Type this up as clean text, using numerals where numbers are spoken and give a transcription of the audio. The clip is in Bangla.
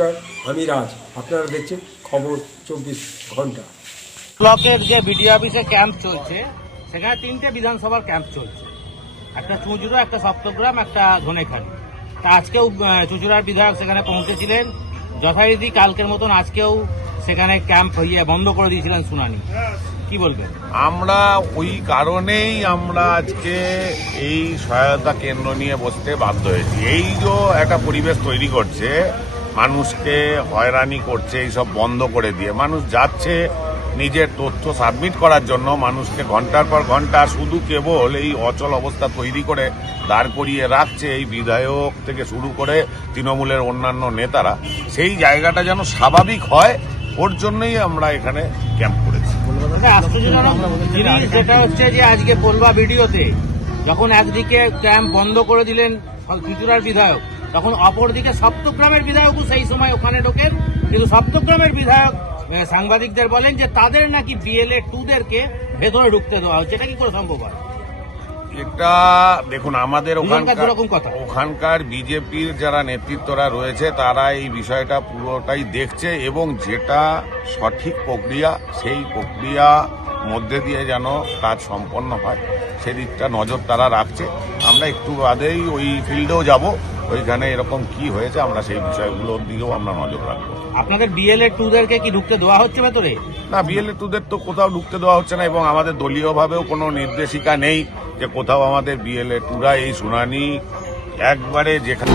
নমস্কার, আমি রাজ। আপনারা দেখছেন খবর 24 ঘন্টা। ব্লকের যে বিডিও অফিসে ক্যাম্প চলছে, সেখানে 3টে বিধানসভার ক্যাম্প চলছে, একটা চুঁচুড়া, একটা সপ্তগ্রাম, একটা ধনেখালি। তা আজকেও চুঁচুড়ার বিধায়ক সেখানে পৌঁছেছিলেন যথারীতি। কালকের মতন আজকেও সেখানে ক্যাম্প বন্ধ করে দিয়েছিলেন শুনানি। কি বলবেন? আমরা ওই কারণেই আমরা আজকে এই সহায়তা কেন্দ্র নিয়ে বসতে বাধ্য হয়েছি। এই যে একটা পরিবেশ তৈরি করছে, মানুষকে হয়রানি করছে, এইসব বন্ধ করে দিয়ে মানুষ যাচ্ছে নিজের তথ্য সাবমিট করার জন্য, মানুষকে ঘন্টার পর ঘন্টা শুধু কেবল এই অচল অবস্থা তৈরি করে দাঁড় করিয়ে রাখছে এই বিধায়ক থেকে শুরু করে তৃণমূলের অন্যান্য নেতারা। সেই জায়গাটা যেন স্বাভাবিক হয়, ওর জন্যই আমরা এখানে ক্যাম্প করেছি। আশ্চর্যজনক জিনিস যেটা হচ্ছে যে আজকে পোলবা ভিডিওতে যখন একদিকে ক্যাম্প বন্ধ করে দিলেন চুঁচুড়ার বিধায়ক, তখন অপরদিকে সপ্তগ্রামের বিধায়কও সেই সময় ওখানে ঢোকেন। কিন্তু সপ্তগ্রামের বিধায়ক সাংবাদিকদের বলেন যে তাদের নাকি BLA 2দেরকে ভেতরে ঢুকতে দেওয়া হচ্ছে। এটা কি করে সম্ভব হয়? এটা দেখুন, আমাদের ওখানকার বিজেপির যারা নেতৃত্বরা রয়েছে তারা এই বিষয়টা পুরোটাই দেখছে, এবং যেটা সঠিক প্রক্রিয়া সেই প্রক্রিয়া মধ্যে দিয়ে যেন কাজ সম্পন্ন হয় সেদিকটা নজর তারা রাখছে। আমরা একটু বাদেই ওই ফিল্ডেও যাব, ওইখানে এরকম কি হয়েছে আমরা সেই বিষয়গুলোর দিকেও আমরা নজর রাখবো। আপনাদের BLA 2দেরকে কি ঢুকতে দেওয়া হচ্ছে ভেতরে? না, BLA 2দের তো কোথাও ঢুকতে দেওয়া হচ্ছে না, এবং আমাদের দলীয়ভাবেও কোনো নির্দেশিকা নেই যে কোথাও আমাদের BLA 2রা এই শুনানি একবারে যেখানে